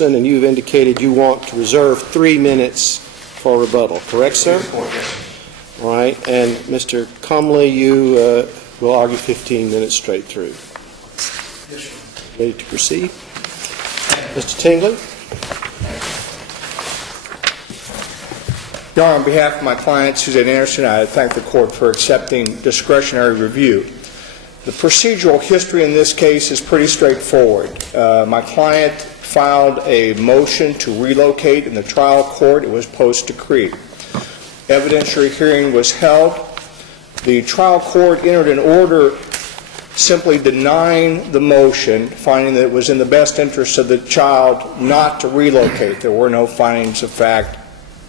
Anderson, and you've indicated you want to reserve 3 minutes for rebuttal. Correct, sir? All right. And Mr. Comley, you will argue 15 minutes straight through. Yes, sir. Ready to proceed? Mr. Tingley? Your Honor, on behalf of my client, Suzanne Anderson, I thank the Court for accepting discretionary review. The procedural history in this case is pretty straightforward. My client filed a motion to relocate in the trial court. It was post-decree. Evidentiary hearing was held. The trial court entered an order simply denying the motion, finding that it was in the best interest of the child not to relocate. There were no findings of fact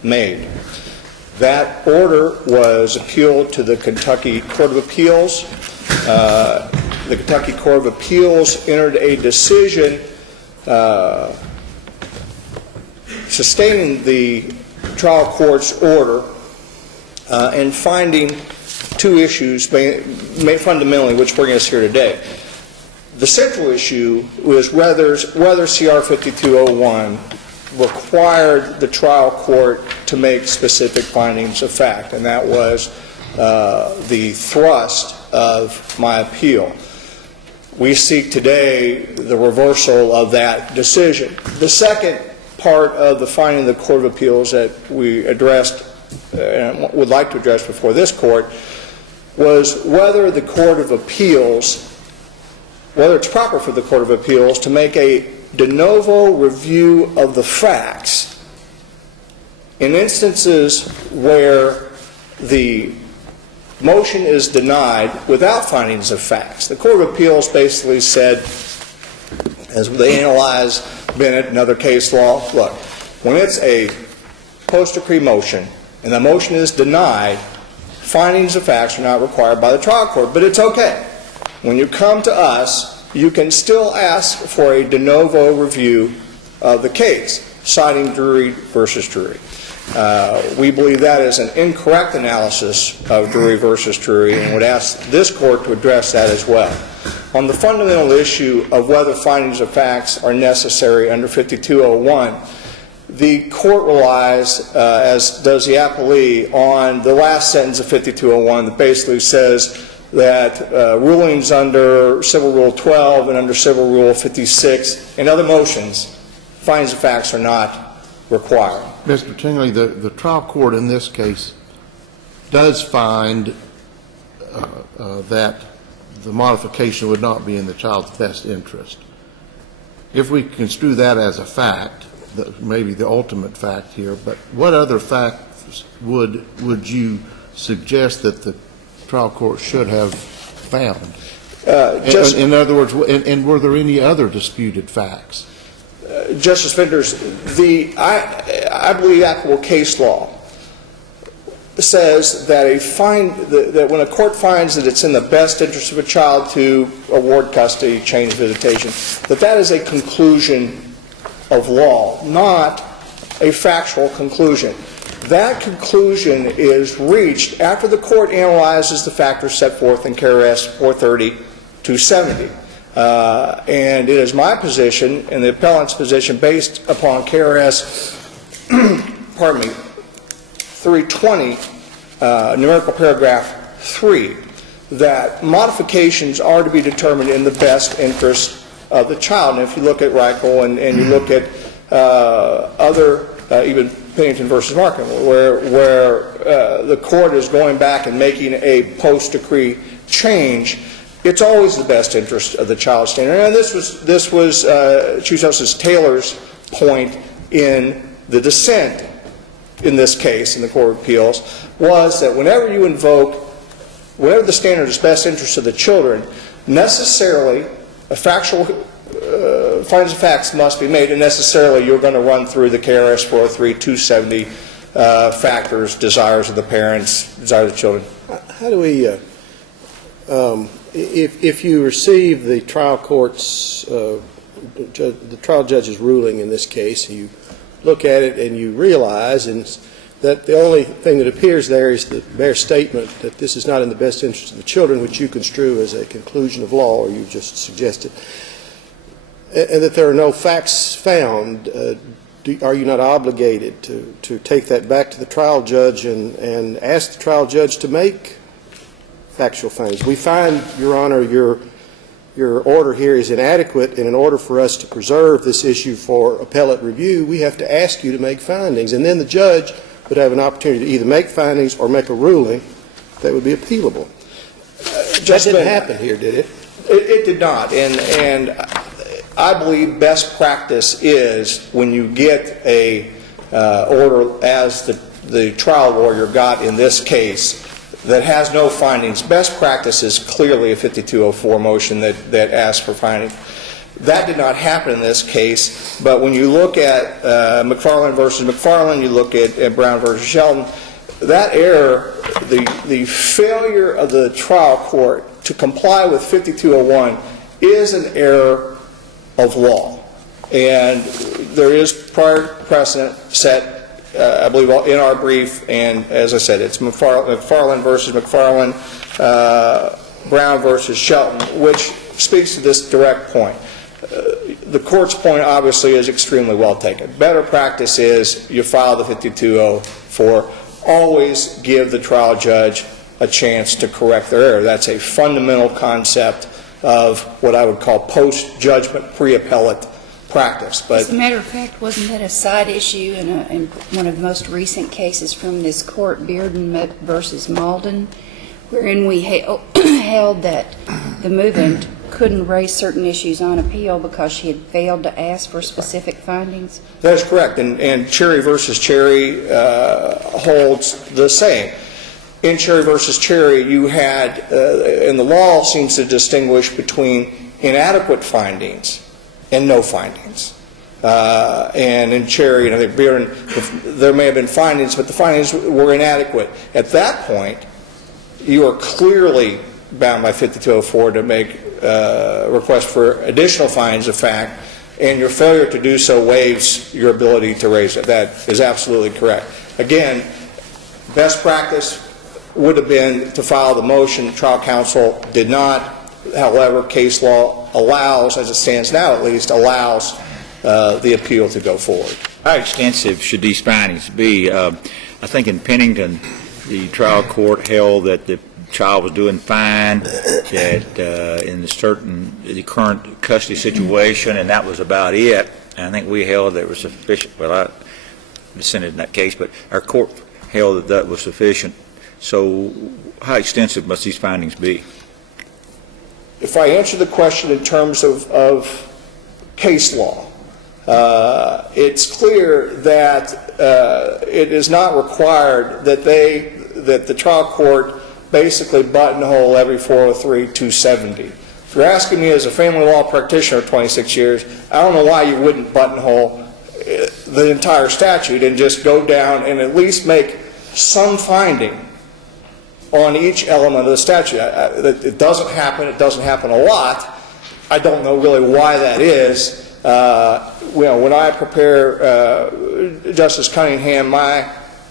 made. That order was appealed to the Kentucky Court of Appeals. The Kentucky Court of Appeals entered a decision sustaining the trial court's order and finding two issues, fundamentally, which bring us here today. The central issue was whether CR 5201 required the trial court to make specific findings of fact, and that was the thrust of my appeal. We seek today the reversal of that decision. The second part of the finding of the Court of Appeals that we addressed and would like to address before this Court was whether the Court of Appeals, whether it's proper for the Court of Appeals to make a de novo review of the facts in instances where the motion is denied without findings of facts. The Court of Appeals basically said, as they analyze Bennett and other case law, look, when it's a post-decree motion and the motion is denied, findings of facts are not required by the trial court, but it's okay. When you come to us, you can still ask for a de novo review of the case, citing Drury versus Drury. We believe that is an incorrect analysis of Drury versus Drury and would ask this Court to address that as well. On the fundamental issue of whether findings of facts are necessary under 5201, the Court relies, as does the appellee, on the last sentence of 5201 that basically says that rulings under Civil Rule 12 and under Civil Rule 56 and other motions, findings of facts are not required. Mr. Tingley, the trial court in this case does find that the modification would not be in the child's best interest. If we construe that as a fact, maybe the ultimate fact here, but what other facts would you suggest that the trial court should have found? In other words, and were there any other disputed facts? Justice Fenders, I believe applicable case law says that that when a court finds that it's in the best interest of a child to award custody, change visitation, that is a conclusion of law, not a factual conclusion. That conclusion is reached after the court analyzes the factors set forth in KRS 430-270. And it is my position and the appellant's position, based upon KRS 320, numerical paragraph 3, that modifications are to be determined in the best interest of the child. And if you look at Reichel and you look at other, even Pennington versus Markham, where the court is going back and making a post-decree change, it's always the best interest of the child standard. And this was Chief Justice Taylor's point in the dissent in this case in the Court of Appeals, was that whenever you invoke, whenever the standard is best interest of the children, necessarily a factual findings of facts must be made, and necessarily you're going to run through the KRS 430-270 factors, desires of the parents, desires of the children. How do we, if you receive the trial court's, the trial judge's ruling in this case, you look at it and you realize that the only thing that appears there is the bare statement that this is not in the best interest of the children, which you construe as a conclusion of law, or you just suggested. and that there are no facts found, are you not obligated to take that back to the trial judge and ask the trial judge to make factual findings? We find, Your Honor, your order here is inadequate, and in order for us to preserve this issue for appellate review, we have to ask you to make findings, and then the judge would have an opportunity to either make findings or make a ruling that would be appealable. That didn't happen here, did it? It did not, and I believe best practice is when you get a order as the trial lawyer got in this case that has no findings, best practice is clearly a 5204 motion that asks for findings. That did not happen in this case, but when you look at McFarland versus McFarland, you look at Brown versus Shelton, that error, the failure of the trial court to comply with 5201 is an error of law. And there is prior precedent set, I believe, in our brief, and as I said, it's McFarland versus McFarland, Brown versus Shelton, which speaks to this direct point. The court's point, obviously, is extremely well taken. Better practice is you file the 5204, always give the trial judge a chance to correct their error. That's a fundamental concept of what I would call post-judgment, pre-appellate practice. But as a matter of fact, wasn't that a side issue in one of the most recent cases from this court, Bearden versus Malden, wherein we held that the movant couldn't raise certain issues on appeal because she had failed to ask for specific findings? that is correct, and Cherry versus Cherry holds the same. In Cherry versus Cherry, you had, and the law seems to distinguish between inadequate findings and no findings. And in Cherry, and I think Bearden, there may have been findings, but the findings were inadequate. At that point, you are clearly bound by 5204 to make request for additional findings of fact, and your failure to do so waives your ability to raise it. That is absolutely correct. Again, best practice would have been to file the motion. Trial counsel did not. However, case law allows, as it stands now at least, allows the appeal to go forward. How extensive should these findings be? I think in Pennington, the trial court held that the child was doing fine, that in the current custody situation, and that was about it. And I think we held that was sufficient. Well, I dissented in that case, but our court held that that was sufficient. So how extensive must these findings be? If I answer the question in terms of case law, it's clear that it is not required that the trial court basically buttonhole every 403-270. If you're asking me as a family law practitioner of 26 years, I don't know why you wouldn't buttonhole the entire statute and just go down and at least make some finding on each element of the statute. It doesn't happen. It doesn't happen a lot. I don't know really why that is. When I prepare Justice Cunningham, my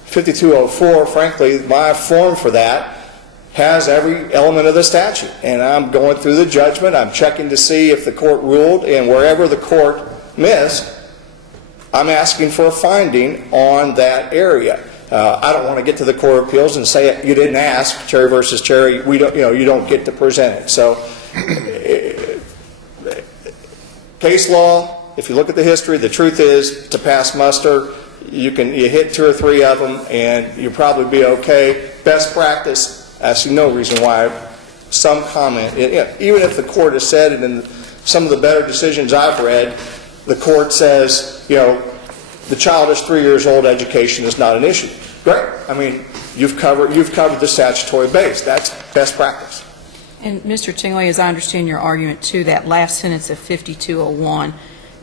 5204, frankly, my form for that has every element of the statute. And I'm going through the judgment. I'm checking to see if the court ruled, and wherever the court missed, I'm asking for a finding on that area. I don't want to get to the Court of Appeals and say you didn't ask, Cherry versus Cherry. You don't get to present it. So, case law. If you look at the history, the truth is to pass muster, you hit 2 or 3 of them, and you'll probably be okay. Best practice. I see no reason why some comment, even if the court has said it in some of the better decisions I've read, the court says, the child is 3 years old, education is not an issue. Great. I mean, you've covered the statutory base. That's best practice. And Mr. Tingley, as I understand your argument too, that last sentence of 5201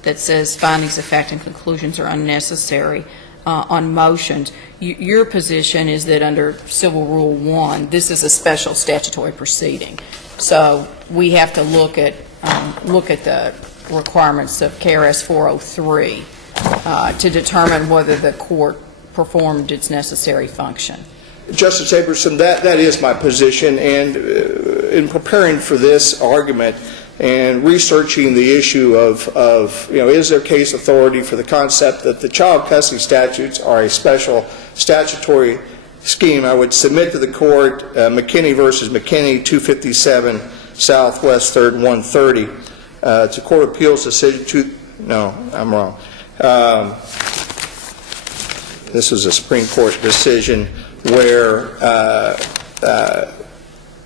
that says findings of fact and conclusions are unnecessary on motions, your position is that under Civil Rule 1, this is a special statutory proceeding. So we have to look at the requirements of KRS 403 to determine whether the court performed its necessary function. Justice Aberson, that is my position, and in preparing for this argument, and researching the issue of is there case authority for the concept that the child custody statutes are a special statutory scheme, I would submit to the court McKinney versus McKinney, 257 Southwest 3rd 130. It's a court of appeals decision. No, I'm wrong. This was a Supreme Court decision where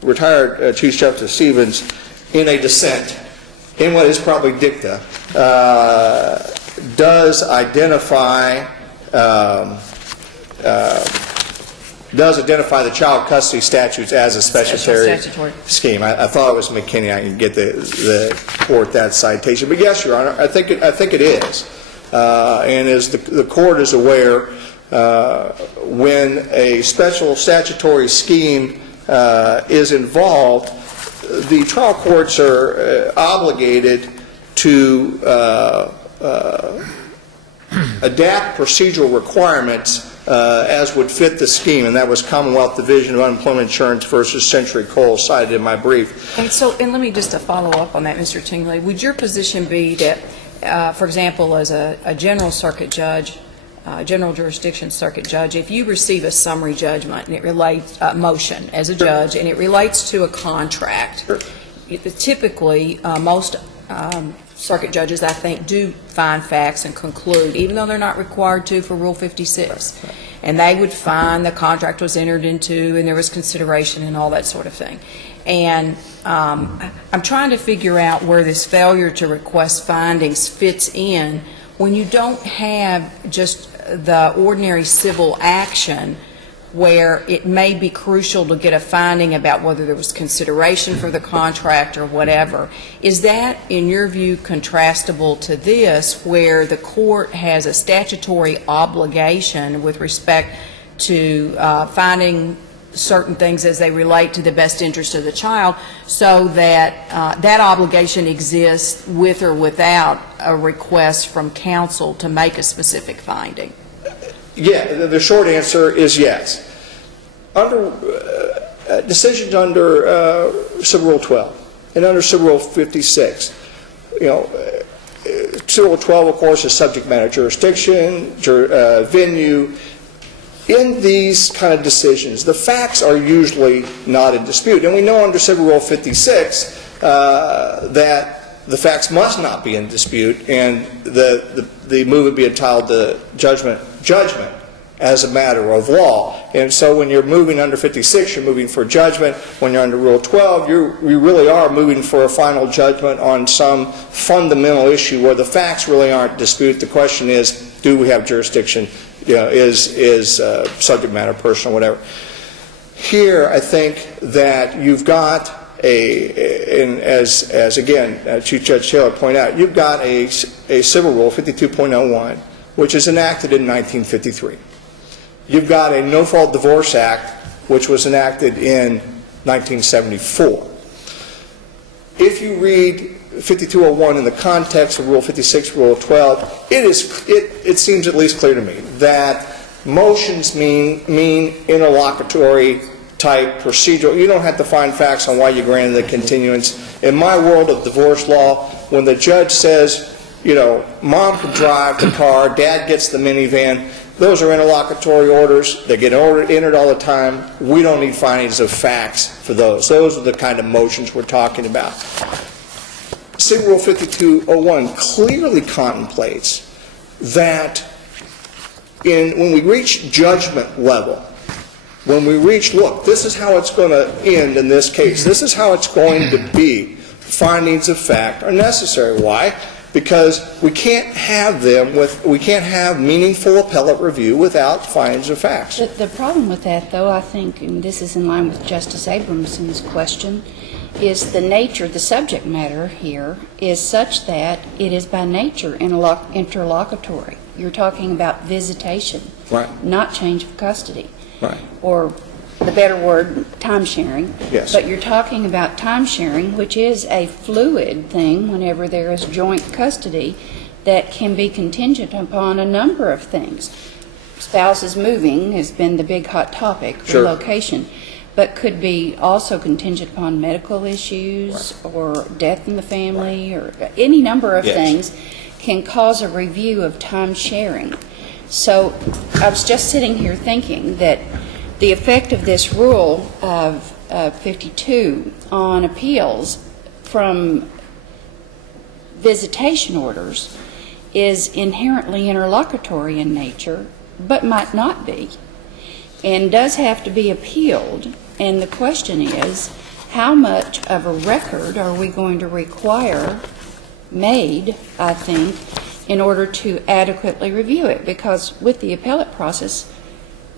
retired Chief Justice Stevens, in a dissent, in what is probably dicta, does identify the child custody statutes as a statutory scheme. I thought it was McKinney. I can get the court that citation. But yes, Your Honor, I think it is. And as the court is aware, when a special statutory scheme is involved, the trial courts are obligated to adapt procedural requirements as would fit the scheme, and that was Commonwealth Division of Unemployment Insurance versus Century Coal, cited in my brief. And let me just follow up on that, Mr. Tingley. Would your position be that, for example, as a general circuit judge, general jurisdiction circuit judge, if you receive a summary judgment and it relates motion as a judge and it relates to a contract, typically most circuit judges, I think, do find facts and conclude, even though they're not required to for Rule 56. And they would find the contract was entered into and there was consideration and all that sort of thing. And I'm trying to figure out where this failure to request findings fits in when you don't have just the ordinary civil action where it may be crucial to get a finding about whether there was consideration for the contract or whatever. Is that, in your view, contrastable to this, where the court has a statutory obligation with respect to finding certain things as they relate to the best interest of the child, so that that obligation exists with or without a request from counsel to make a specific finding? Yeah, the short answer is yes. Under decisions under Civil Rule 12 and under Civil Rule 56, Civil Rule 12, of course, is subject matter jurisdiction, venue. In these kind of decisions, the facts are usually not in dispute. And we know under Civil Rule 56 that the facts must not be in dispute, and the move would be entitled to judgment as a matter of law. And so when you're moving under 56, you're moving for judgment. When you're under Rule 12, you really are moving for a final judgment on some fundamental issue where the facts really aren't in dispute. The question is, do we have jurisdiction? Is subject matter personal, whatever. Here, I think that you've got and as again, Chief Judge Taylor pointed out, you've got a Civil Rule 52.01, which is enacted in 1953. You've got a No-Fault Divorce Act, which was enacted in 1974. If you read 5201 in the context of Rule 56, Rule 12, it seems at least clear to me that motions mean interlocutory type procedural. You don't have to find facts on why you granted the continuance. In my world of divorce law, when the judge says, mom can drive the car, dad gets the minivan, those are interlocutory orders. They get entered all the time. We don't need findings of facts for those. Those are the kind of motions we're talking about. Civil Rule 5201 clearly contemplates that when we reach judgment level, when we reach, look, this is how it's going to end in this case, this is how it's going to be, findings of fact are necessary. Why? Because we can't have meaningful appellate review without findings of facts. The problem with that, though, I think, and this is in line with Justice Abramson's question, is the subject matter here is such that it is by nature interlocutory. You're talking about visitation, right, not change of custody. Right. Or the better word, time sharing. Yes. But you're talking about time sharing, which is a fluid thing whenever there is joint custody that can be contingent upon a number of things. Spouses moving has been the big hot topic, sure, relocation. but could be also contingent upon medical issues or death in the family or any number of Yes. things, can cause a review of time sharing. So I was just sitting here thinking that the effect of this rule of 52 on appeals from visitation orders is inherently interlocutory in nature, but might not be, and does have to be appealed. And the question is, how much of a record are we going to require made, I think, in order to adequately review it? Because with the appellate process,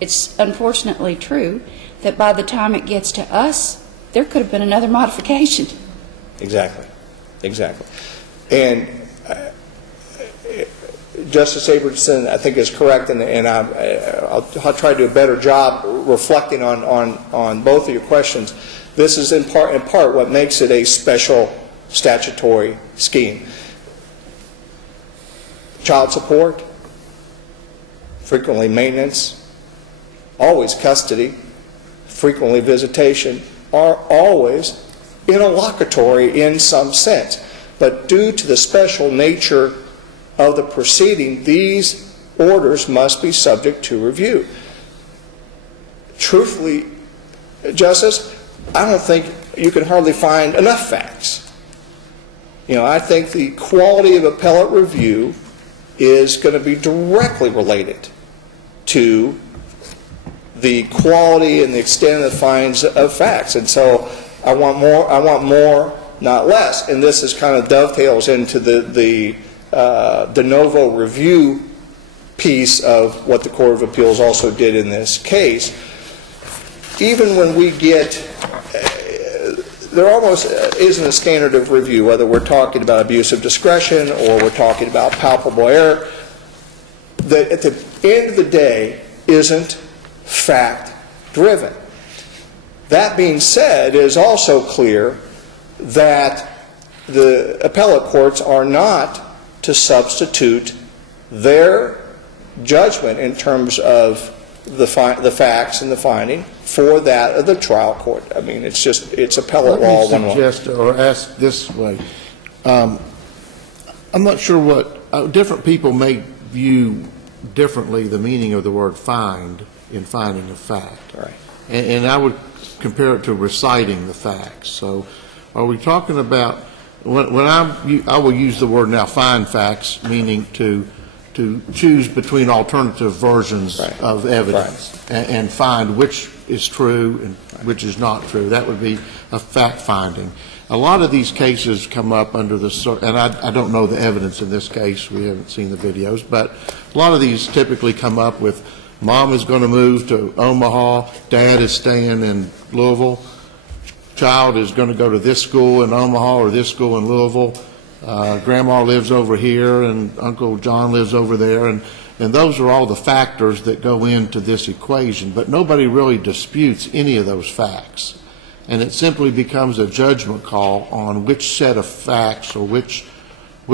it's unfortunately true that by the time it gets to us, there could have been another modification. Exactly. And Justice Abrahamson, I think, is correct, and I'll try to do a better job reflecting on both of your questions. This is in part what makes it a special statutory scheme. Child support, frequently maintenance, always custody, frequently visitation, are always interlocutory in some sense. But due to the special nature of the proceeding, these orders must be subject to review. Truthfully, Justice, I don't think you can hardly find enough facts. I think the quality of appellate review is going to be directly related to the quality and the extent of the finds of facts. And so I want more, not less. And this is kind of dovetails into the de novo review piece of what the Court of Appeals also did in this case. Even when we get, there almost isn't a standard of review, whether we're talking about abuse of discretion or we're talking about palpable error, that at the end of the day isn't fact-driven. That being said, it is also clear that the appellate courts are not to substitute their judgment in terms of the facts and the finding for that of the trial court. I mean, it's appellate law 101. Let me suggest or ask this way. I'm not sure what different people may view differently the meaning of the word find in finding a fact. Right. And I would compare it to reciting the facts. So are we talking about, when I will use the word now, find facts, meaning to choose between alternative versions of evidence and find which is true and which is not true. That would be a fact finding. A lot of these cases come up under the, and I don't know the evidence in this case, we haven't seen the videos, but a lot of these typically come up with mom is going to move to Omaha, dad is staying in Louisville, child is going to go to this school in Omaha or this school in Louisville, grandma lives over here and Uncle John lives over there, and those are all the factors that go into this equation, but nobody really disputes any of those facts. And it simply becomes a judgment call on which set of facts or which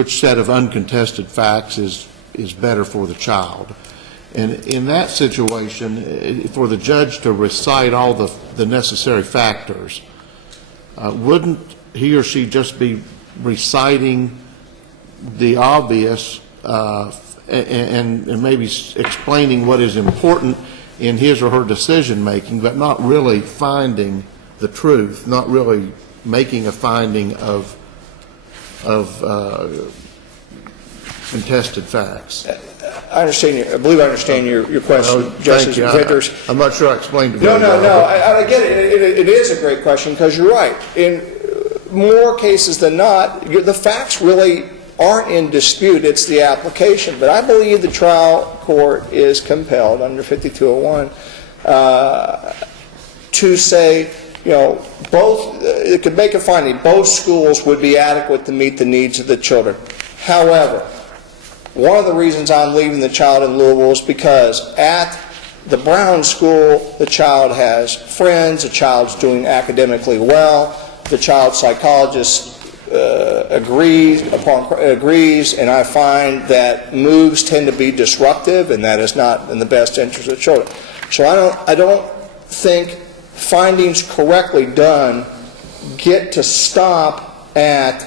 set of uncontested facts is better for the child. And in that situation, for the judge to recite all the necessary factors, wouldn't he or she just be reciting the obvious and maybe explaining what is important in his or her decision making, but not really finding the truth, not really making a finding of contested facts? I believe I understand your question, Justice Venters. I'm not sure I explained it No, very well. I get it. It is a great question because you're right. In more cases than not, the facts really aren't in dispute. It's the application. But I believe the trial court is compelled under 5201 to say, it could make a finding, both schools would be adequate to meet the needs of the children. However, one of the reasons I'm leaving the child in Louisville is because at the Brown School, the child has friends, the child's doing academically well, the child psychologist agrees, and I find that moves tend to be disruptive, and that is not in the best interest of the children. So I don't think findings correctly done get to stop at,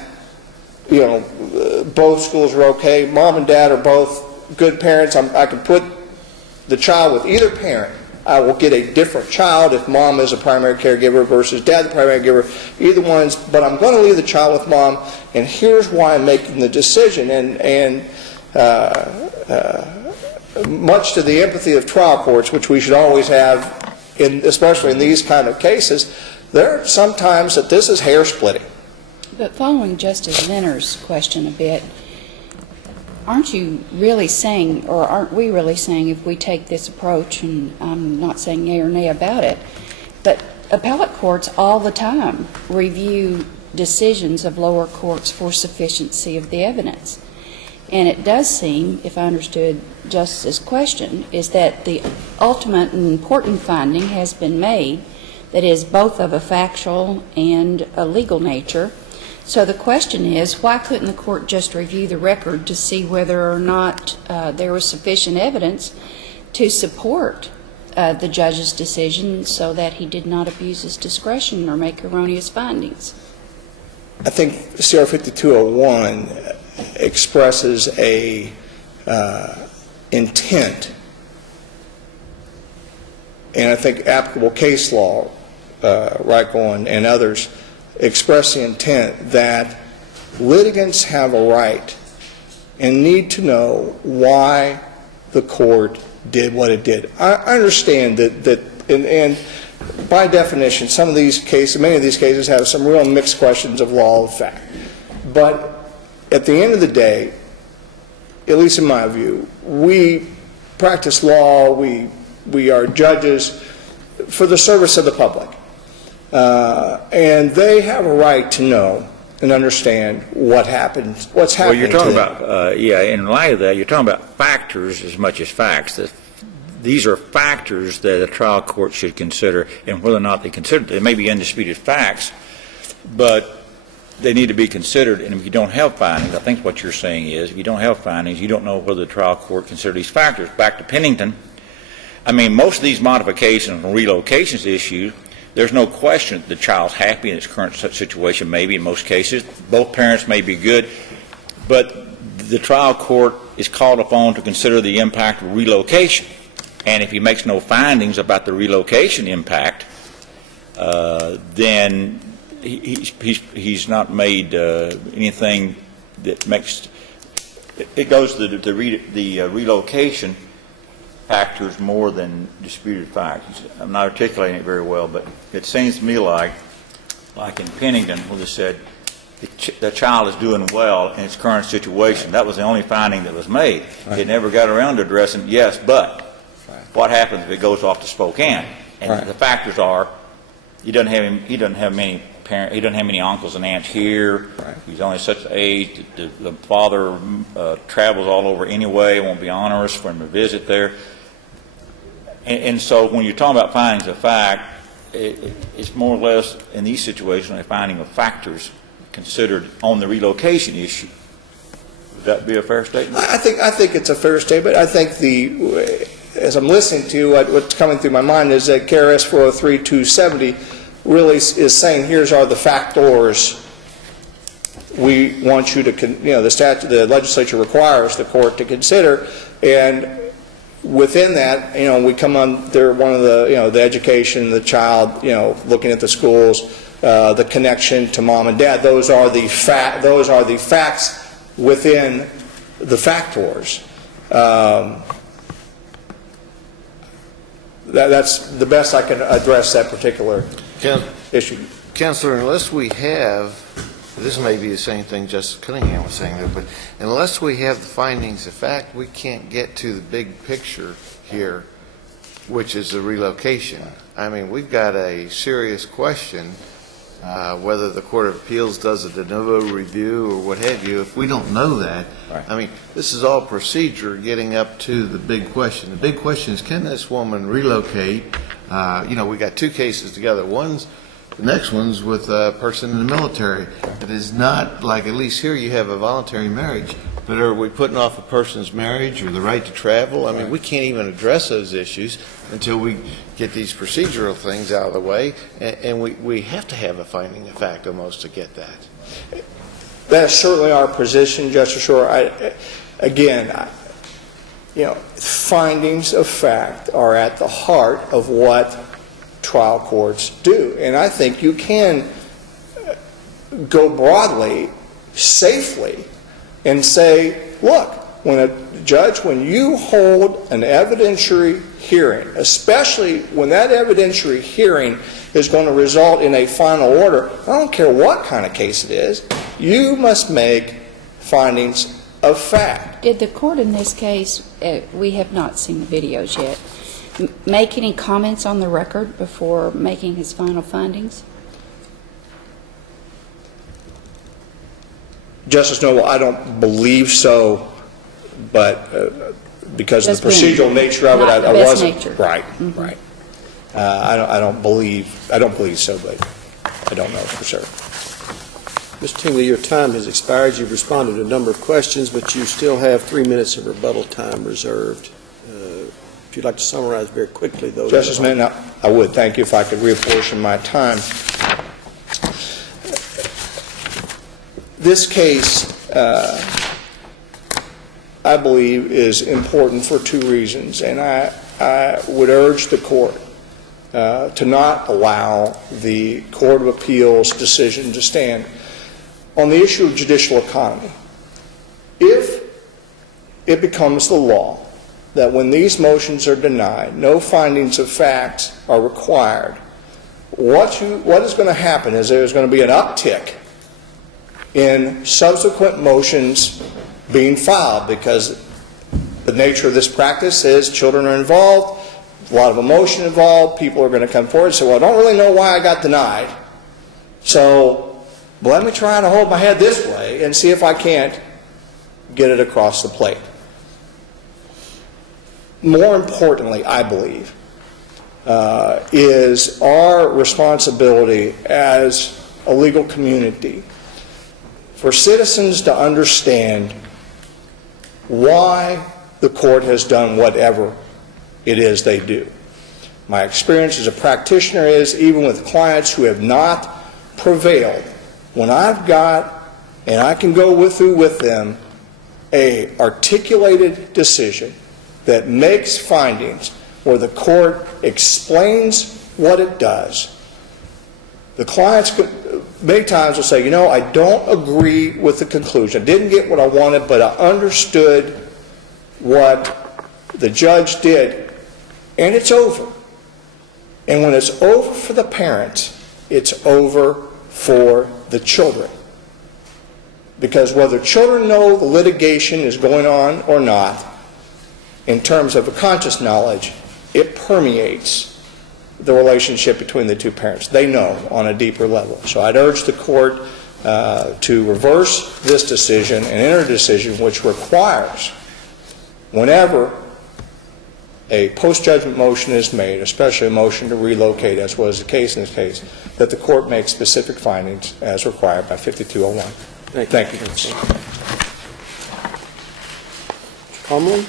both schools are okay, mom and dad are both good parents, I can put the child with either parent. I will get a different child if mom is a primary caregiver versus dad the primary caregiver, either one's, but I'm going to leave the child with mom, and here's why I'm making the decision. And much to the empathy of trial courts, which we should always have, especially in these kind of cases, there are some times that this is hair splitting. But following Justice Venner's question a bit, aren't you really saying, or aren't we really saying, if we take this approach, and I'm not saying yea or nay about it, but appellate courts all the time review decisions of lower courts for sufficiency of the evidence. And it does seem, if I understood Justice's question, is that the ultimate and important finding has been made that is both of a factual and a legal nature. So the question is, why couldn't the court just review the record to see whether or not there was sufficient evidence to support the judge's decision so that he did not abuse his discretion or make erroneous findings? I think CR 5201 expresses a intent, and I think applicable case law, Reichel and others, express the intent that litigants have a right and need to know why the court did what it did. I understand that and by definition, some of these cases, many of these cases have some real mixed questions of law of fact. But at the end of the day, at least in my view, we practice law, we are judges for the service of the public. And they have a right to know and understand what happens, what's happening. Well, you're talking to them. about, in light of that, you're talking about factors as much as facts. These are factors that a trial court should consider, and whether or not they consider, they may be undisputed facts, but they need to be considered. And if you don't have findings, I think what you're saying is, if you don't have findings, you don't know whether the trial court considered these factors. Back to Pennington, I mean, most of these modifications and relocations issues, there's no question that the child's happy in its current situation, maybe in most cases. Both parents may be good, but the trial court is called upon to consider the impact of relocation. And if he makes no findings about the relocation impact, then he's not made anything that makes it goes to the relocation factors more than disputed facts. I'm not articulating it very well, but it seems to me like in Pennington, where they said the child is doing well in its current situation. That was the only finding that was made. Right. It never got around to addressing yes, but what happens if it goes off to Spokane? And the factors are he doesn't have many uncles and aunts here. Right. He's only such an age. The father travels all over anyway. It won't be onerous for him to visit there. And so when you're talking about findings of fact, it's more or less in these situations a finding of factors considered on the relocation issue. Would that be a fair statement? I think it's a fair statement. I think as I'm listening to what's coming through my mind is that KRS 403-270 really is saying are the factors we want you to, the legislature requires the court to consider, and within that, we come under one of the education, the child, looking at the schools, the connection to mom and dad. Those are the facts within the factors. That's the best I can address that particular issue. Counselor, unless we have, this may be the same thing Justice Cunningham was saying there, but unless we have the findings of fact, we can't get to the big picture here, which is the relocation. I mean, we've got a serious question, whether the Court of Appeals does a de novo review or what have you. If we don't know that, right. I mean, this is all procedure getting up to the big question. The big question is, can this woman relocate? We got two cases together. The next one's with a person in the military. It is not like, at least here you have a voluntary marriage. But are we putting off a person's marriage or the right to travel? I mean, we can't even address those issues until we get these procedural things out of the way, and we have to have a finding of fact almost to get that. That's certainly our position, Justice Shore. Findings of fact are at the heart of what trial courts do. And I think you can go broadly, safely, and say, look, when you hold an evidentiary hearing, especially when that evidentiary hearing is going to result in a final order, I don't care what kind of case it is, you must make findings of fact. Did the court in this case, we have not seen the videos yet, make any comments on the record before making his final findings? Justice Noble, I don't believe so, but because of the procedural nature of it, I wasn't. Nature. Right, right. I don't believe so, but I don't know for sure. Mr. Tingley, your time has expired. You've responded to a number of questions, but you still have 3 minutes of rebuttal time reserved. If you'd like to summarize very quickly, though. Justice Minton, I would. Thank you if I could reapportion my time. This case, I believe, is important for two reasons, and I would urge the court to not allow the Court of Appeals decision to stand. On the issue of judicial economy, if it becomes the law that when these motions are denied, no findings of facts are required, what is going to happen is there's going to be an uptick in subsequent motions being filed, because the nature of this practice is children are involved, a lot of emotion involved, people are going to come forward and say, well, I don't really know why I got denied, so let me try to hold my head this way and see if I can't get it across the plate. More importantly, I believe, is our responsibility as a legal community for citizens to understand why the court has done whatever it is they do. My experience as a practitioner is, even with clients who have not prevailed, when I've got, and I can go through with them, a articulated decision that makes findings where the court explains what it does, the clients many times will say, I don't agree with the conclusion. I didn't get what I wanted, but I understood what the judge did, and it's over. And when it's over for the parents, it's over for the children. Because whether children know the litigation is going on or not, in terms of a conscious knowledge, it permeates the relationship between the two parents. They know on a deeper level. So I'd urge the court to reverse this decision and enter a decision which requires, whenever a post-judgment motion is made, especially a motion to relocate, as was the case in this case, that the court make specific findings as required by 5201. Thank you. Mr. Comley?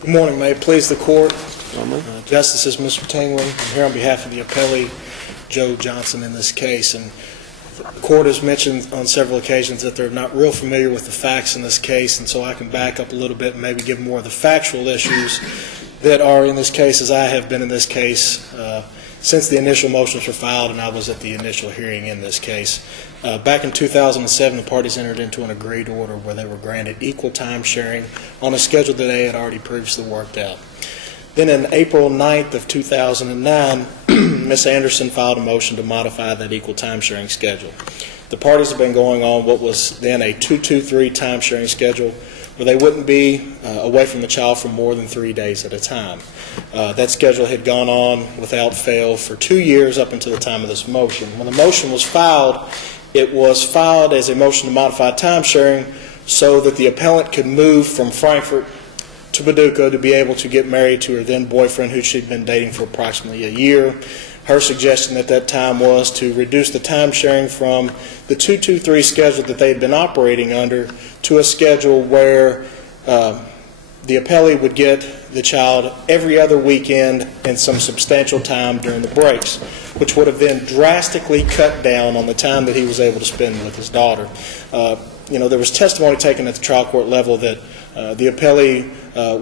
Good morning. May it please the court. Justices, Mr. Tingley, I'm here on behalf of the appellee, Joe Johnson, in this case. And the court has mentioned on several occasions that they're not real familiar with the facts in this case, and so I can back up a little bit and maybe give more of the factual issues that are in this case, as I have been in this case since the initial motions were filed and I was at the initial hearing in this case. Back in 2007, the parties entered into an agreed order where they were granted equal time sharing on a schedule that they had already previously worked out. Then on April 9th of 2009, Ms. Anderson filed a motion to modify that equal time sharing schedule. The parties have been going on what was then a 2-2-3 time sharing schedule, where they wouldn't be away from the child for more than 3 days at a time. That schedule had gone on without fail for 2 years up until the time of this motion. When the motion was filed, it was filed as a motion to modify time sharing so that the appellant could move from Frankfort to Paducah to be able to get married to her then boyfriend, who she'd been dating for approximately a year. Her suggestion at that time was to reduce the time sharing from the 2-2-3 schedule that they had been operating under to a schedule where the appellee would get the child every other weekend and some substantial time during the breaks, which would have then drastically cut down on the time that he was able to spend with his daughter. There was testimony taken at the trial court level that the appellee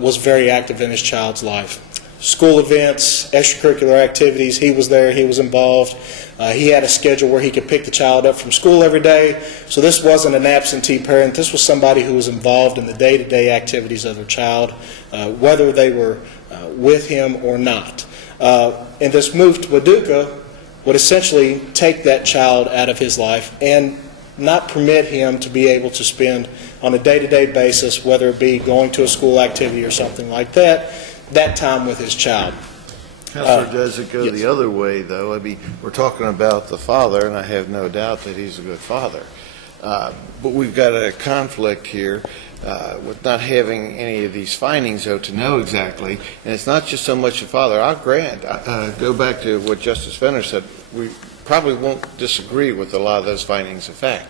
was very active in his child's life. School events, extracurricular activities, he was there, he was involved. He had a schedule where he could pick the child up from school every day. So this wasn't an absentee parent. This was somebody who was involved in the day-to-day activities of their child, whether they were with him or not. And this move to Paducah would essentially take that child out of his life and not permit him to be able to spend on a day-to-day basis, whether it be going to a school activity or something like that time with his child. Counselor, does it go yes. the other way, though? I mean, we're talking about the father, and I have no doubt that he's a good father. But we've got a conflict here with not having any of these findings, though, to know exactly. And it's not just so much the father. I'll grant, go back to what Justice Fenner said, we probably won't disagree with a lot of those findings of fact.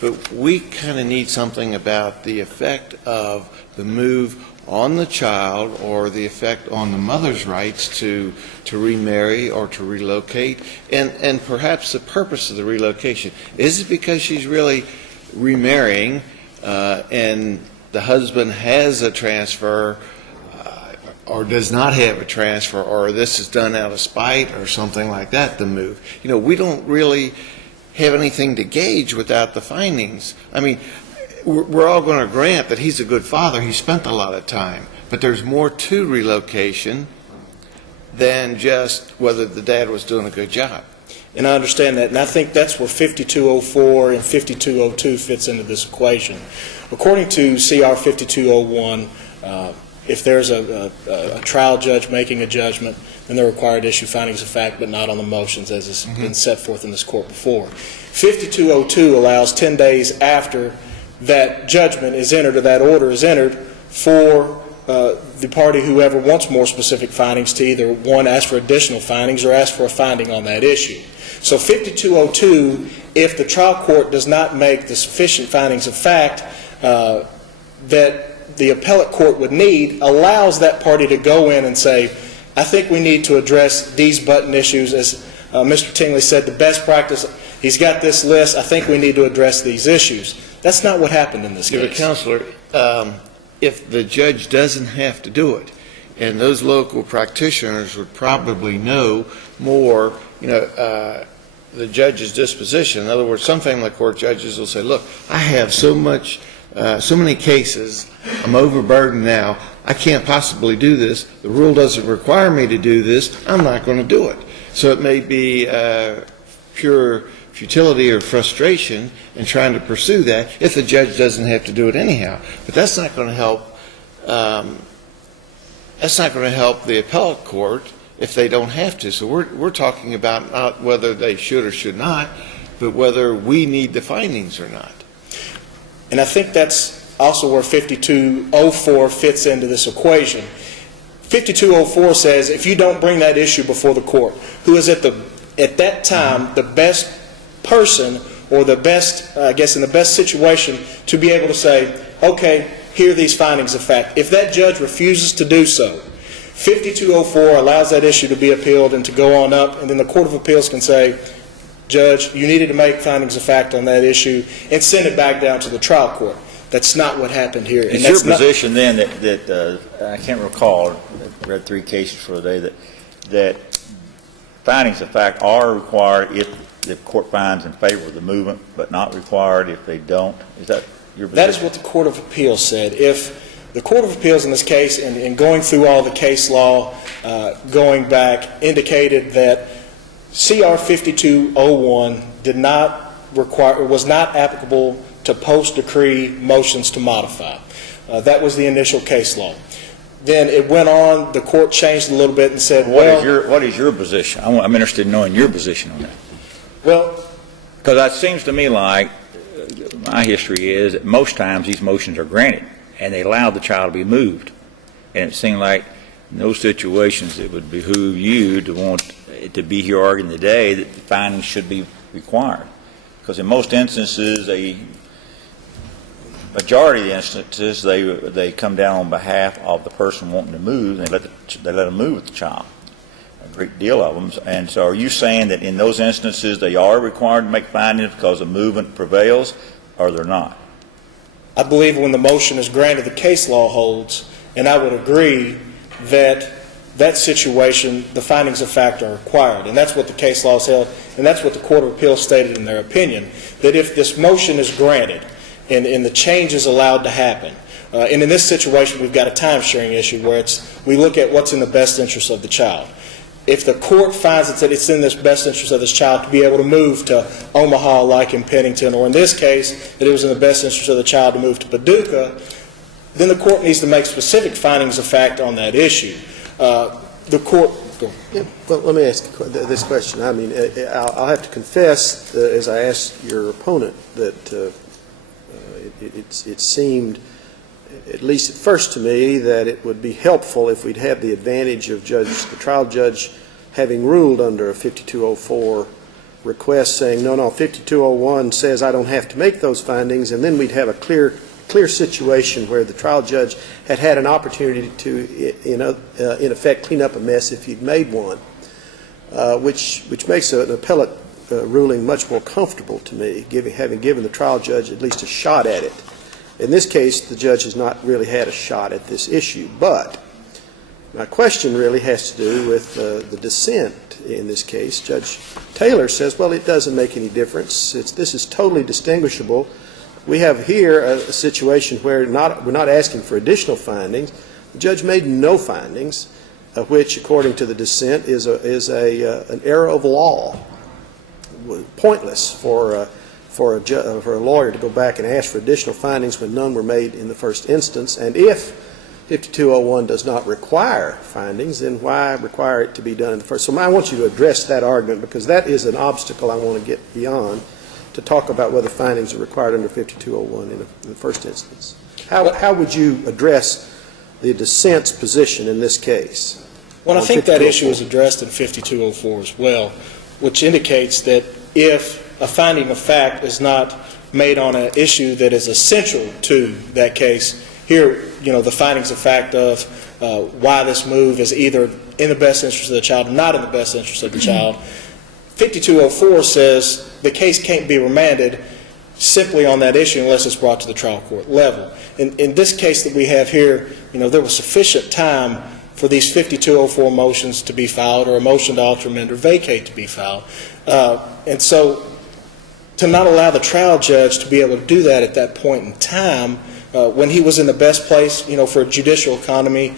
But we kind of need something about the effect of the move on the child, or the effect on the mother's rights to remarry or to relocate, and perhaps the purpose of the relocation. Is it because she's really remarrying and the husband has a transfer or does not have a transfer, or this is done out of spite or something like that, the move? We don't really have anything to gauge without the findings. I mean, we're all going to grant that he's a good father. He spent a lot of time. But there's more to relocation than just whether the dad was doing a good job. And I understand that, and I think that's where 5204 and 5202 fits into this equation. According to CR 5201, if there's a trial judge making a judgment, then they're required to issue findings of fact, but not on the motions as has been set forth in this court before. 5202 allows 10 days after that judgment is entered, or that order is entered, for the party, whoever wants more specific findings, to either, one, ask for additional findings or ask for a finding on that issue. So 5202, if the trial court does not make the sufficient findings of fact that the appellate court would need, allows that party to go in and say, I think we need to address these button issues. As Mr. Tingley said, the best practice, he's got this list, I think we need to address these issues. That's not what happened in this case. But Counselor, if the judge doesn't have to do it, and those local practitioners would probably know more, the judge's disposition. In other words, some family court judges will say, look, I have so many cases, I'm overburdened now, I can't possibly do this, the rule doesn't require me to do this, I'm not going to do it. So it may be pure futility or frustration in trying to pursue that if the judge doesn't have to do it anyhow. But that's not going to help. That's not going to help the appellate court if they don't have to. So we're talking about not whether they should or should not, but whether we need the findings or not. And I think that's also where 5204 fits into this equation. 5204 says if you don't bring that issue before the court, who is at that time the best person, or the best, I guess, in the best situation to be able to say, okay, here are these findings of fact. If that judge refuses to do so, 5204 allows that issue to be appealed and to go on up, and then the Court of Appeals can say, Judge, you needed to make findings of fact on that issue, and send it back down to the trial court. That's not what happened here. It's your position then that I can't recall, I read 3 cases for the day, that findings of fact are required if the court finds in favor of the movement, but not required if they don't. Is that your position? That is what the Court of Appeals said. If the Court of Appeals in this case, and going through all the case law, going back, indicated that CR 5201 did not require, or was not applicable to post-decree motions to modify. That was the initial case law. Then it went on, the court changed a little bit and said, what is your position? I'm interested in knowing your position on that. Well, because it seems to me like my history is that most times these motions are granted and they allow the child to be moved. And it seemed like in those situations, it would behoove you to want to be here arguing today that the findings should be required. Because in most instances, majority of the instances, they come down on behalf of the person wanting to move, and they let them move with the child. A great deal of them. And so are you saying that in those instances they are required to make findings because the movement prevails, or they're not? I believe when the motion is granted, the case law holds, and I would agree that that situation, the findings of fact are required. And that's what the case law has held, and that's what the Court of Appeals stated in their opinion, that if this motion is granted and the change is allowed to happen, and in this situation we've got a time-sharing issue where we look at what's in the best interest of the child. If the court finds that it's in the best interest of this child to be able to move to Omaha, like in Pennington, or in this case, that it was in the best interest of the child to move to Paducah, then the court needs to make specific findings of fact on that issue. The court... Yeah, well, let me ask this question. I mean, I'll have to confess, as I asked your opponent, that it seemed, at least at first to me, that it would be helpful if we'd have the advantage of the trial judge having ruled under a 5204 request saying, no, 5201 says I don't have to make those findings, and then we'd have a clear situation where the trial judge had an opportunity to, in effect, clean up a mess if he'd made one, which makes an appellate ruling much more comfortable to me, having given the trial judge at least a shot at it. In this case, the judge has not really had a shot at this issue, but my question really has to do with the dissent in this case. Judge Taylor says, well, it doesn't make any difference. This is totally distinguishable. We have here a situation where we're not asking for additional findings. The judge made no findings, which, according to the dissent, is an error of law, pointless for a lawyer to go back and ask for additional findings when none were made in the first instance. And if 5201 does not require findings, then why require it to be done in the first? So I want you to address that argument, because that is an obstacle I want to get beyond, to talk about whether findings are required under 5201 in the first instance. How would you address the dissent's position in this case? Well, I think that issue is addressed in 5204 as well, which indicates that if a finding of fact is not made on an issue that is essential to that case, here, the findings of fact of why this move is either in the best interest of the child or not in the best interest of the child, 5204 says the case can't be remanded simply on that issue unless it's brought to the trial court level. In this case that we have here, there was sufficient time for these 5204 motions to be filed, or a motion to alter, amend, or vacate to be filed. And so to not allow the trial judge to be able to do that at that point in time, when he was in the best place, for a judicial economy,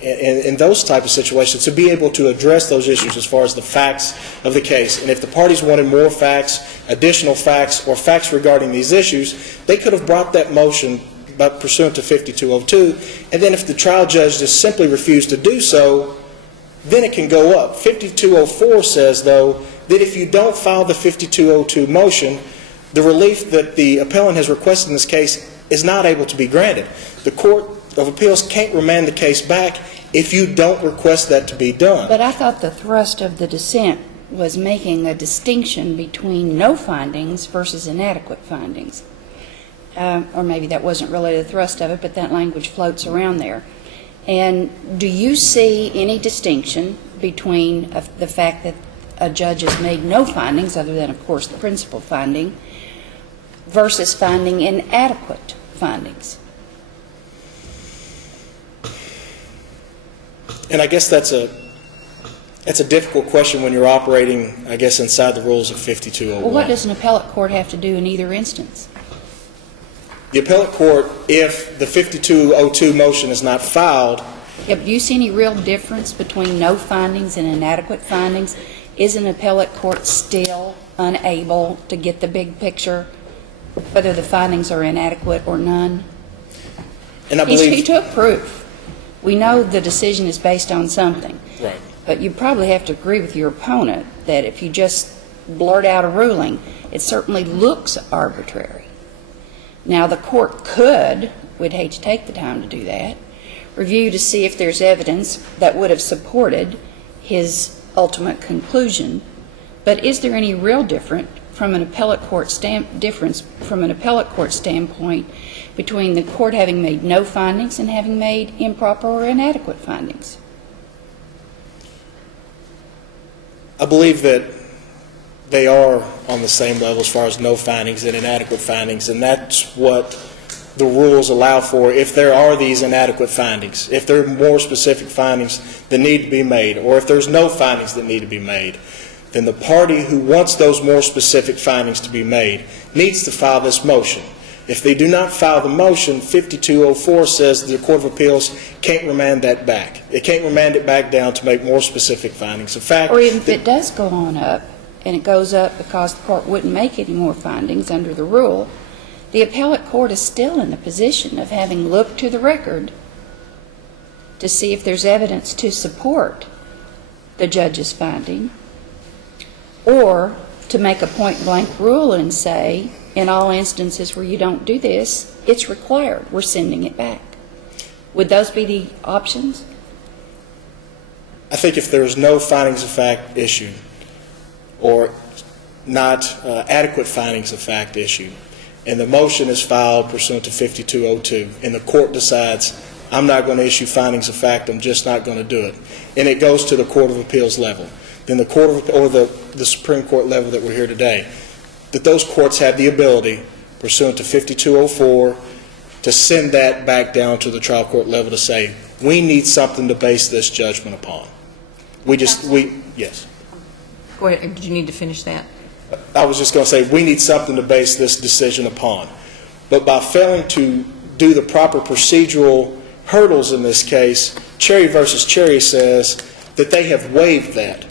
in those type of situations, to be able to address those issues as far as the facts of the case. And if the parties wanted more facts, additional facts, or facts regarding these issues, they could have brought that motion pursuant to 5202, and then if the trial judge just simply refused to do so, then it can go up. 5204 says, though, that if you don't file the 5202 motion, the relief that the appellant has requested in this case is not able to be granted. The Court of Appeals can't remand the case back if you don't request that to be done. But I thought the thrust of the dissent was making a distinction between no findings versus inadequate findings. Or maybe that wasn't really the thrust of it, but that language floats around there. And do you see any distinction between the fact that a judge has made no findings, other than, of course, the principal finding, versus finding inadequate findings? And I guess that's a difficult question when you're operating, I guess, inside the rules of 5201. Well, what does an appellate court have to do in either instance? The appellate court, if the 5202 motion is not filed... Yeah, but do you see any real difference between no findings and inadequate findings? Is an appellate court still unable to get the big picture, whether the findings are inadequate or none? And I believe... He took proof. We know the decision is based on something. Right. But you probably have to agree with your opponent that if you just blurt out a ruling, it certainly looks arbitrary. Now, the court could, we'd hate to take the time to do that, review to see if there's evidence that would have supported his ultimate conclusion. But is there any real difference from an appellate court standpoint between the court having made no findings and having made improper or inadequate findings? I believe that they are on the same level as far as no findings and inadequate findings, and that's what the rules allow for if there are these inadequate findings, if there are more specific findings that need to be made, or if there's no findings that need to be made. Then the party who wants those more specific findings to be made needs to file this motion. If they do not file the motion, 5204 says the Court of Appeals can't remand that back. It can't remand it back down to make more specific findings. In fact, Or even if it does go on up, and it goes up because the court wouldn't make any more findings under the rule, the appellate court is still in the position of having looked to the record to see if there's evidence to support the judge's finding, or to make a point-blank rule and say, in all instances where you don't do this, it's required, we're sending it back. Would those be the options? I think if there's no findings of fact issued, or not adequate findings of fact issued, and the motion is filed pursuant to 5202, and the court decides, I'm not going to issue findings of fact, I'm just not going to do it, and it goes to the Court of Appeals level, then the Court of, or the Supreme Court level that we're here today, that those courts have the ability, pursuant to 5204, to send that back down to the trial court level to say, we need something to base this judgment upon. Yes. Go ahead. Did you need to finish that? I was just going to say, we need something to base this decision upon. But by failing to do the proper procedural hurdles in this case, Cherry versus Cherry says that they have waived that.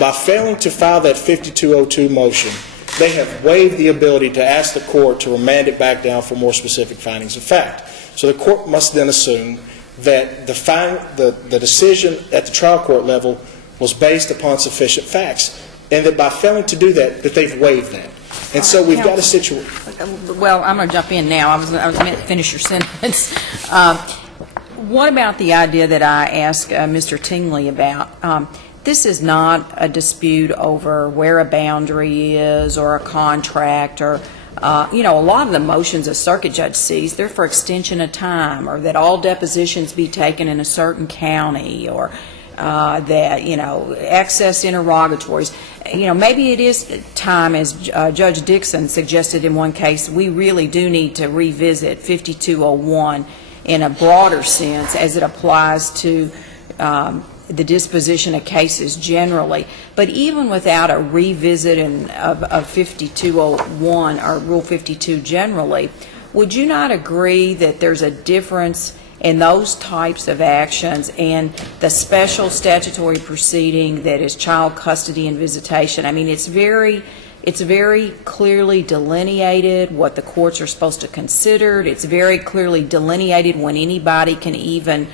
By failing to file that 5202 motion, they have waived the ability to ask the court to remand it back down for more specific findings of fact. So the court must then assume that the decision at the trial court level was based upon sufficient facts, and that by failing to do that, that they've waived that. And so we've got a situation. Well, I'm going to jump in now. I was meant to finish your sentence. What about the idea that I asked Mr. Tingley about? This is not a dispute over where a boundary is or a contract or, a lot of the motions a circuit judge sees, they're for extension of time, or that all depositions be taken in a certain county, or that, access interrogatories. Maybe it is time, as Judge Dixon suggested in one case, we really do need to revisit 5201 in a broader sense as it applies to the disposition of cases generally. But even without a revisit of 5201 or Rule 52 generally, would you not agree that there's a difference in those types of actions and the special statutory proceeding that is child custody and visitation? I mean, it's very clearly delineated what the courts are supposed to consider. It's very clearly delineated when anybody can even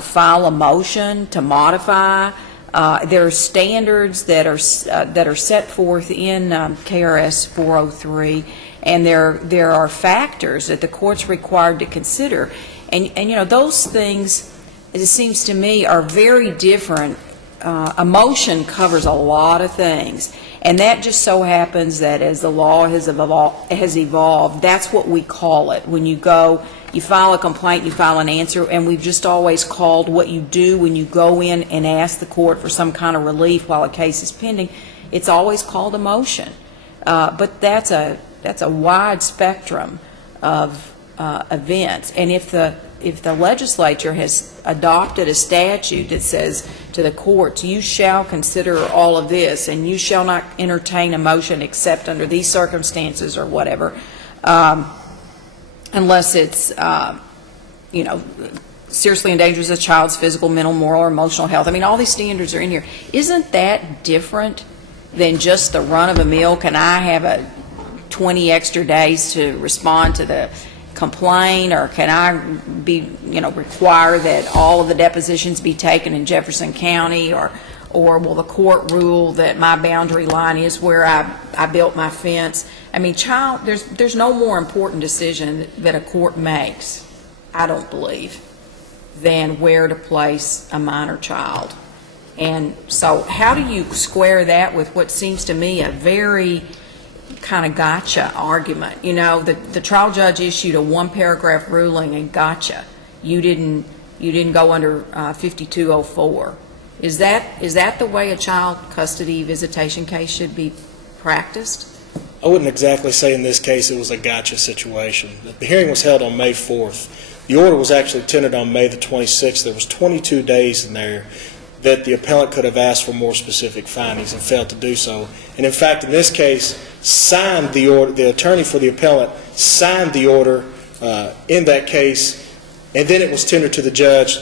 file a motion to modify. There are standards that are set forth in KRS 403, and there are factors that the court's required to consider. And those things, it seems to me, are very different. A motion covers a lot of things, and that just so happens that as the law has evolved, that's what we call it. When you file a complaint, you file an answer, and we've just always called what you do when you go in and ask the court for some kind of relief while a case is pending, it's always called a motion. But that's a wide spectrum of events. And if the legislature has adopted a statute that says to the courts, you shall consider all of this, and you shall not entertain a motion except under these circumstances or whatever, unless it's, seriously endangers a child's physical, mental, moral, or emotional health. I mean, all these standards are in here. Isn't that different than just the run-of-the-mill, can I have 20 extra days to respond to the complaint, or can I require that all of the depositions be taken in Jefferson County, or will the court rule that my boundary line is where I built my fence? I mean, there's no more important decision that a court makes, I don't believe. than where to place a minor child. And so how do you square that with what seems to me a very kind of gotcha argument? You know, the trial judge issued a one-paragraph ruling and gotcha. You didn't go under 5204. Is that the way a child custody visitation case should be practiced? I wouldn't exactly say in this case it was a gotcha situation. The hearing was held on May 4th. The order was actually tendered on May the 26th. There was 22 days in there that the appellant could have asked for more specific findings and failed to do so. And in fact, in this case, signed the order, the attorney for the appellant signed the order in that case, and then it was tendered to the judge.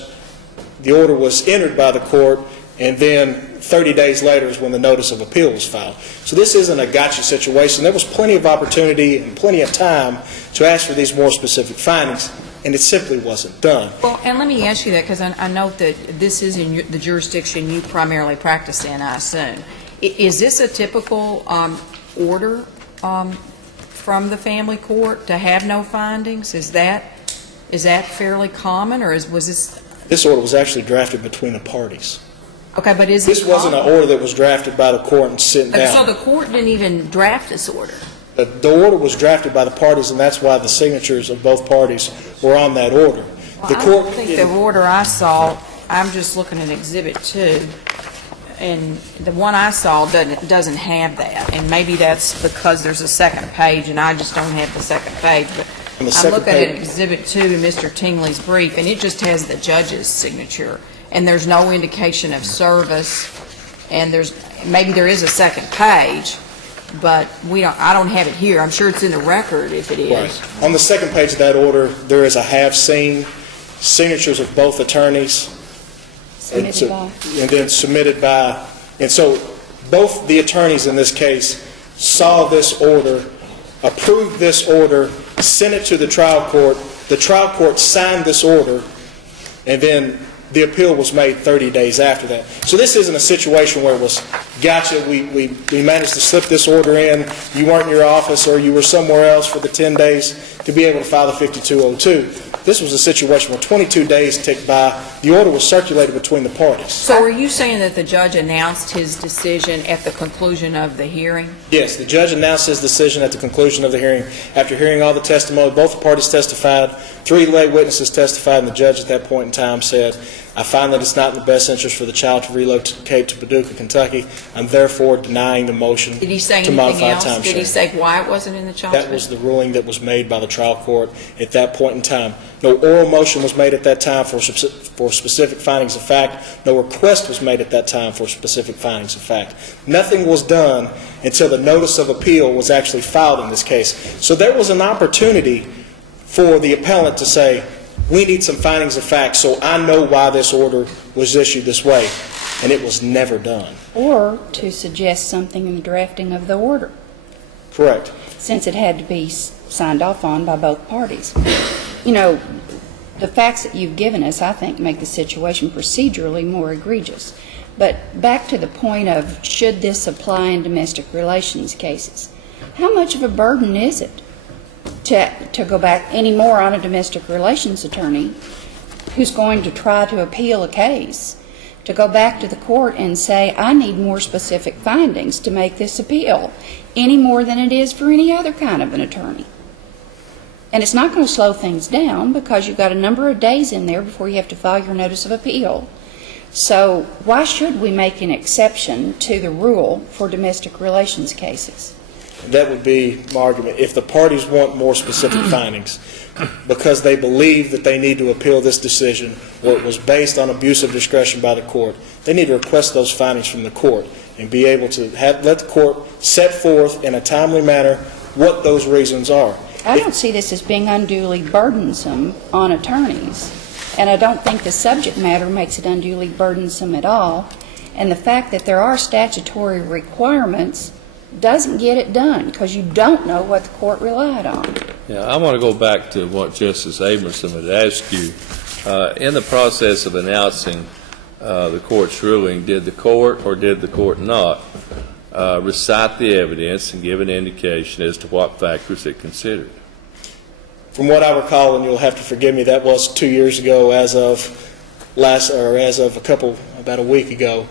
The order was entered by the court, and then 30 days later is when the notice of appeal was filed. So this isn't a gotcha situation. There was plenty of opportunity and plenty of time to ask for these more specific findings, and it simply wasn't done. Well, and let me ask you that, because I note that this is in the jurisdiction you primarily practice in, I assume. Is this a typical order from the family court to have no findings? Is that fairly common, or was this? This order was actually drafted between the parties. Okay, but is This wasn't an order that was drafted by the court and sitting down. So the court didn't even draft this order? The order was drafted by the parties, and that's why the signatures of both parties were on that order. Well, The I court, don't think the order I saw, I'm just looking at Exhibit 2, and the one I saw doesn't have that. And maybe that's because there's a second page, and I just don't have the second page. But On the I'm second looking at page- Exhibit 2 in Mr. Tingley's brief, and it just has the judge's signature. And there's no indication of service, and maybe there is a second page, but I don't have it here. I'm sure it's in the record if it is. right. On the second page of that order, there is a have-seen, signatures of both attorneys. Submitted by. And then submitted by, and so both the attorneys in this case saw this order, approved this order, sent it to the trial court signed this order, and then the appeal was made 30 days after that. So this isn't a situation where it was, gotcha, we managed to slip this order in, you weren't in your office or you were somewhere else for the 10 days to be able to file the 5202. This was a situation where 22 days ticked by, the order was circulated between the parties. So are you saying that the judge announced his decision at the conclusion of the hearing? Yes, the judge announced his decision at the conclusion of the hearing. After hearing all the testimony, both parties testified, 3 lay witnesses testified, and the judge at that point in time said, I find that it's not in the best interest for the child to relocate to Paducah, Kentucky. I'm therefore denying the motion Did he say to anything modify else? time Did he sharing. say why it wasn't in the child's That was the ruling that was made by the trial court at that point in time. No oral motion was made at that time for specific findings of fact. No request was made at that time for specific findings of fact. Nothing was done until the notice of appeal was actually filed in this case. So there was an opportunity for the appellant to say, we need some findings of fact so I know why this order was issued this way. And it was never done. Or to suggest something in the drafting of the order, Correct. since it had to be signed off on by both parties. You know, the facts that you've given us, I think, make the situation procedurally more egregious. But back to the point of, should this apply in domestic relations cases? How much of a burden is it to go back any more on a domestic relations attorney who's going to try to appeal a case, to go back to the court and say, I need more specific findings to make this appeal, any more than it is for any other kind of an attorney? And it's not going to slow things down because you've got a number of days in there before you have to file your notice of appeal. So why should we make an exception to the rule for domestic relations cases? That would be my argument. If the parties want more specific findings because they believe that they need to appeal this decision or it was based on abuse of discretion by the court, they need to request those findings from the court and be able to let the court set forth in a timely manner what those reasons are. I don't see this as being unduly burdensome on attorneys, and I don't think the subject matter makes it unduly burdensome at all. And the fact that there are statutory requirements doesn't get it done because you don't know what the court relied on. Yeah, I want to go back to what Justice Abramson had asked you. In the process of announcing the court's ruling, did the court or did the court not recite the evidence and give an indication as to what factors it considered? From what I recall, and you'll have to forgive me, that was 2 years ago as of about a week ago.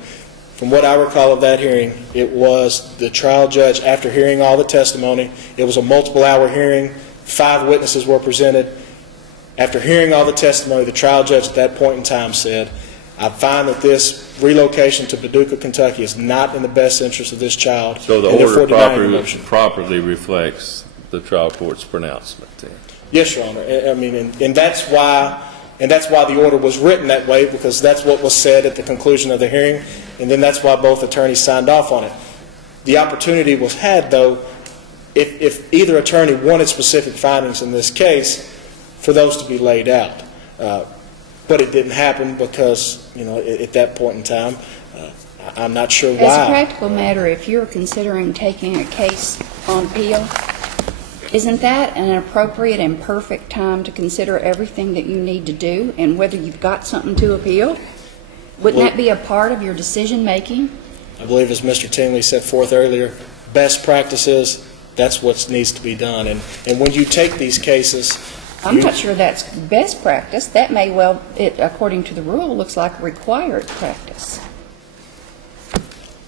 From what I recall of that hearing, it was the trial judge, after hearing all the testimony, it was a multiple-hour hearing, 5 witnesses were presented. After hearing all the testimony, the trial judge at that point in time said, I find that this relocation to Paducah, Kentucky is not in the best interest of this child. So the and therefore order denying the motion. properly reflects the trial court's pronouncement then? Yes, Your Honor. I mean, and that's why the order was written that way, because that's what was said at the conclusion of the hearing, and then that's why both attorneys signed off on it. The opportunity was had, though, if either attorney wanted specific findings in this case, for those to be laid out. But it didn't happen because, at that point in time, I'm not sure why. As a practical matter, if you're considering taking a case on appeal, isn't that an appropriate and perfect time to consider everything that you need to do and whether you've got something to appeal? Wouldn't that be a part of your decision-making? I believe, as Mr. Tingley set forth earlier, best practices, that's what needs to be done. And when you take these cases... I'm not sure that's best practice. That may well, according to the rule, looks like required practice.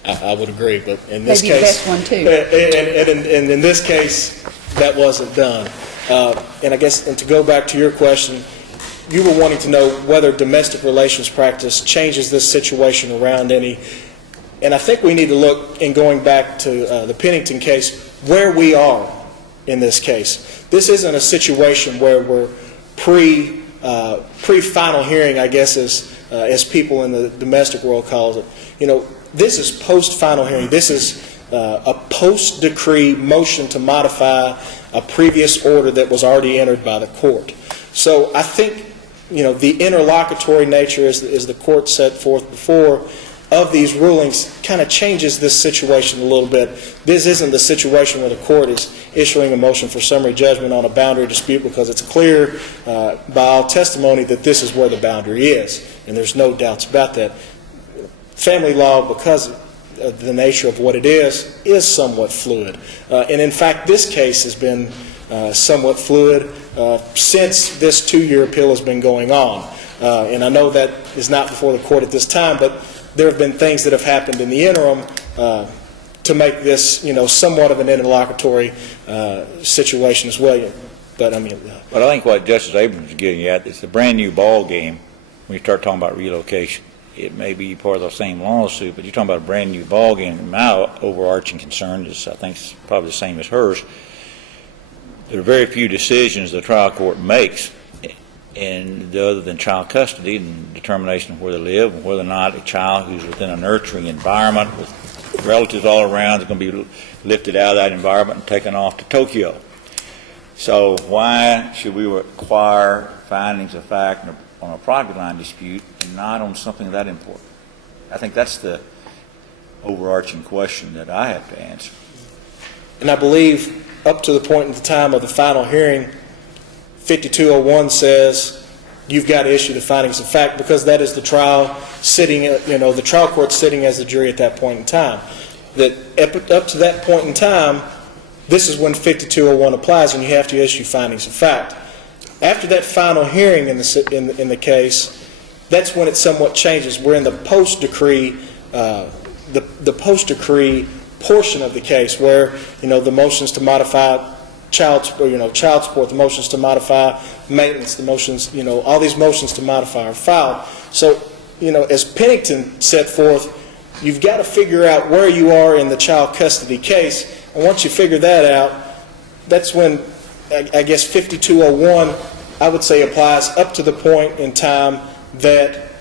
I would agree, but in this Maybe the case... best one, too. And in this case, that wasn't done. And I guess, and to go back to your question, you were wanting to know whether domestic relations practice changes this situation around any. And I think we need to look, in going back to the Pennington case, where we are in this case. This isn't a situation where we're pre-final hearing, I guess, as people in the domestic world calls it. This is post-final hearing. This is a post-decree motion to modify a previous order that was already entered by the court. So I think, the interlocutory nature, as the court set forth before, of these rulings kind of changes this situation a little bit. This isn't the situation where the court is issuing a motion for summary judgment on a boundary dispute because it's clear by all testimony that this is where the boundary is, and there's no doubts about that. Family law, because of the nature of what it is somewhat fluid. And in fact, this case has been somewhat fluid since this 2-year appeal has been going on. And I know that is not before the court at this time, but there have been things that have happened in the interim to make this, somewhat of an interlocutory situation as well. But I mean, But I think what Justice Abrams is getting at is a brand new ball game when you start talking about relocation. It may be part of the same lawsuit, but you're talking about a brand new ball game. My overarching concern is, I think, it's probably the same as hers. There are very few decisions the trial court makes, and other than child custody and determination of where they live and whether or not a child who's within a nurturing environment with relatives all around is going to be lifted out of that environment and taken off to Tokyo. So why should we require findings of fact on a property line dispute and not on something that important? I think that's the overarching question that I have to answer. and I believe up to the point in the time of the final hearing, 5201 says you've got to issue the findings of fact because that is the trial sitting, the trial court sitting as the jury at that point in time. That up to that point in time, this is when 5201 applies, and you have to issue findings of fact. After that final hearing in the case, that's when it somewhat changes. We're in the post-decree, the post-decree portion of the case, where the motions to modify child support, the motions to modify maintenance, the motions, all these motions to modify are filed. So, as Pennington set forth, you've got to figure out where you are in the child custody case, and once you figure that out, that's when, I guess, 5201, I would say, applies up to the point in time that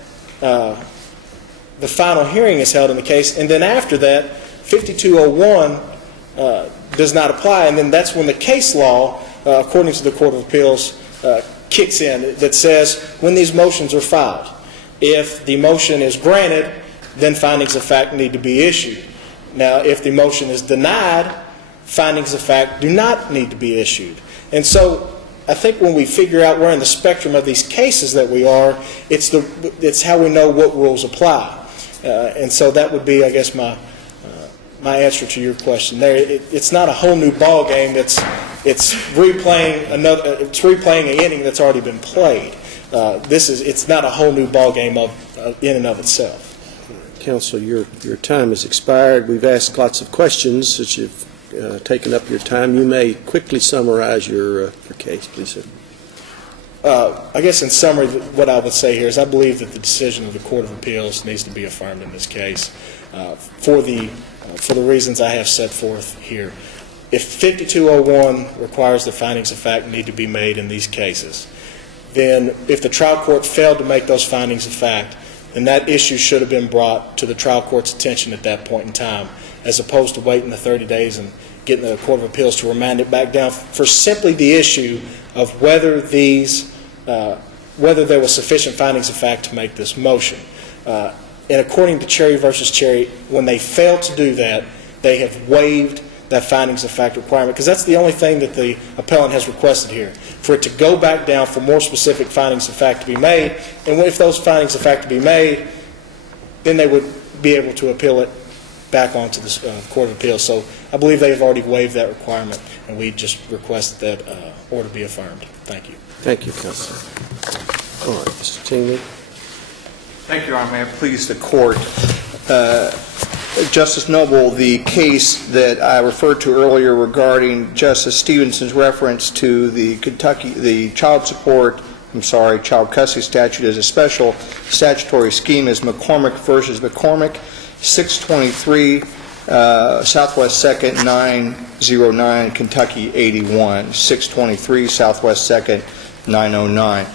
the final hearing is held in the case, and then after that, 5201 does not apply, and then that's when the case law, according to the Court of Appeals, kicks in, that says when these motions are filed. If the motion is granted, then findings of fact need to be issued. Now, if the motion is denied, findings of fact do not need to be issued. And so I think when we figure out where in the spectrum of these cases that we are, it's how we know what rules apply. And so that would be, I guess, my answer to your question there. It's not a whole new ball game that's it's replaying an inning that's already been played. It's not a whole new ballgame in and of itself. Counsel, your time has expired. We've asked lots of questions that you've taken up your time. You may quickly summarize your case, please, sir. I guess in summary, what I would say here is I believe that the decision of the Court of Appeals needs to be affirmed in this case for the reasons I have set forth here. If 5201 requires the findings of fact need to be made in these cases, then if the trial court failed to make those findings of fact, then that issue should have been brought to the trial court's attention at that point in time, as opposed to waiting the 30 days and getting the Court of Appeals to remand it back down for simply the issue of whether there was sufficient findings of fact to make this motion. And according to Cherry v. Cherry, when they fail to do that, they have waived that findings of fact requirement, because that's the only thing that the appellant has requested here, for it to go back down for more specific findings of fact to be made. And if those findings of fact to be made, then they would be able to appeal it back onto the Court of Appeals. So I believe they've already waived that requirement, and we just request that order be affirmed. Thank you. Thank you, Counsel. All right, Mr. Tingley. Thank you, Your Honor. May it please the Court. Justice Noble, the case that I referred to earlier regarding Justice Stevenson's reference to the child custody statute as a special statutory scheme is McCormick v. McCormick, 623 Southwest 2nd 909, Kentucky 81, 623 Southwest 2nd 909.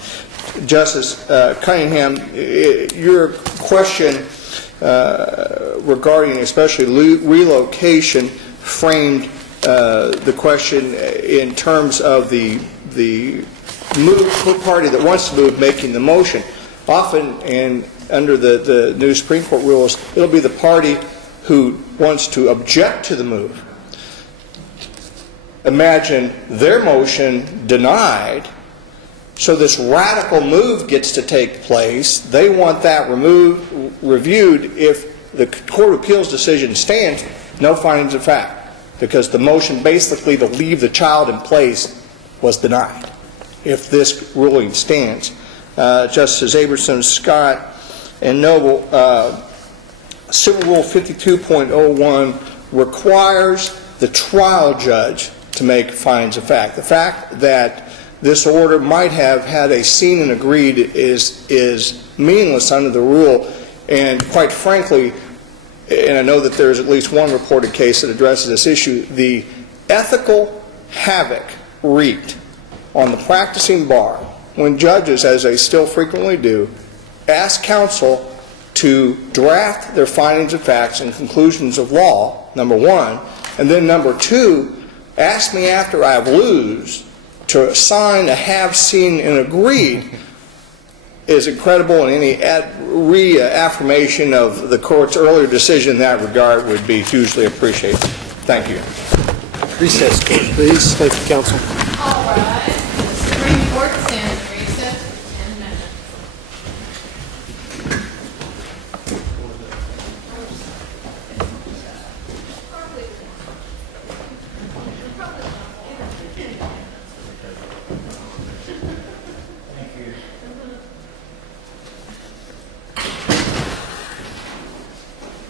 Justice Cunningham, your question regarding especially relocation framed the question in terms of the party that wants to move making the motion. Often, and under the new Supreme Court rules, it'll be the party who wants to object to the move. Imagine their motion denied, so this radical move gets to take place. They want that reviewed. If the Court of Appeals decision stands, no findings of fact, because the motion basically to leave the child in place was denied. If this ruling stands, Justices Aberson, Scott, and Noble, Civil Rule 52.01 requires the trial judge to make findings of fact. The fact that this order might have had a seen and agreed is meaningless under the rule, and quite frankly, and I know that there's at least one reported case that addresses this issue, the ethical havoc wreaked on the practicing bar when judges, as they still frequently do, ask counsel to draft their findings of facts and conclusions of law, number one, and then number two, ask me after I lose to sign a have seen and agreed is incredible, and any reaffirmation of the Court's earlier decision in that regard would be hugely appreciated. Thank you. Recess, please. Thank you, Counsel. All right. The Supreme Court stands recess 10 minutes.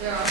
There are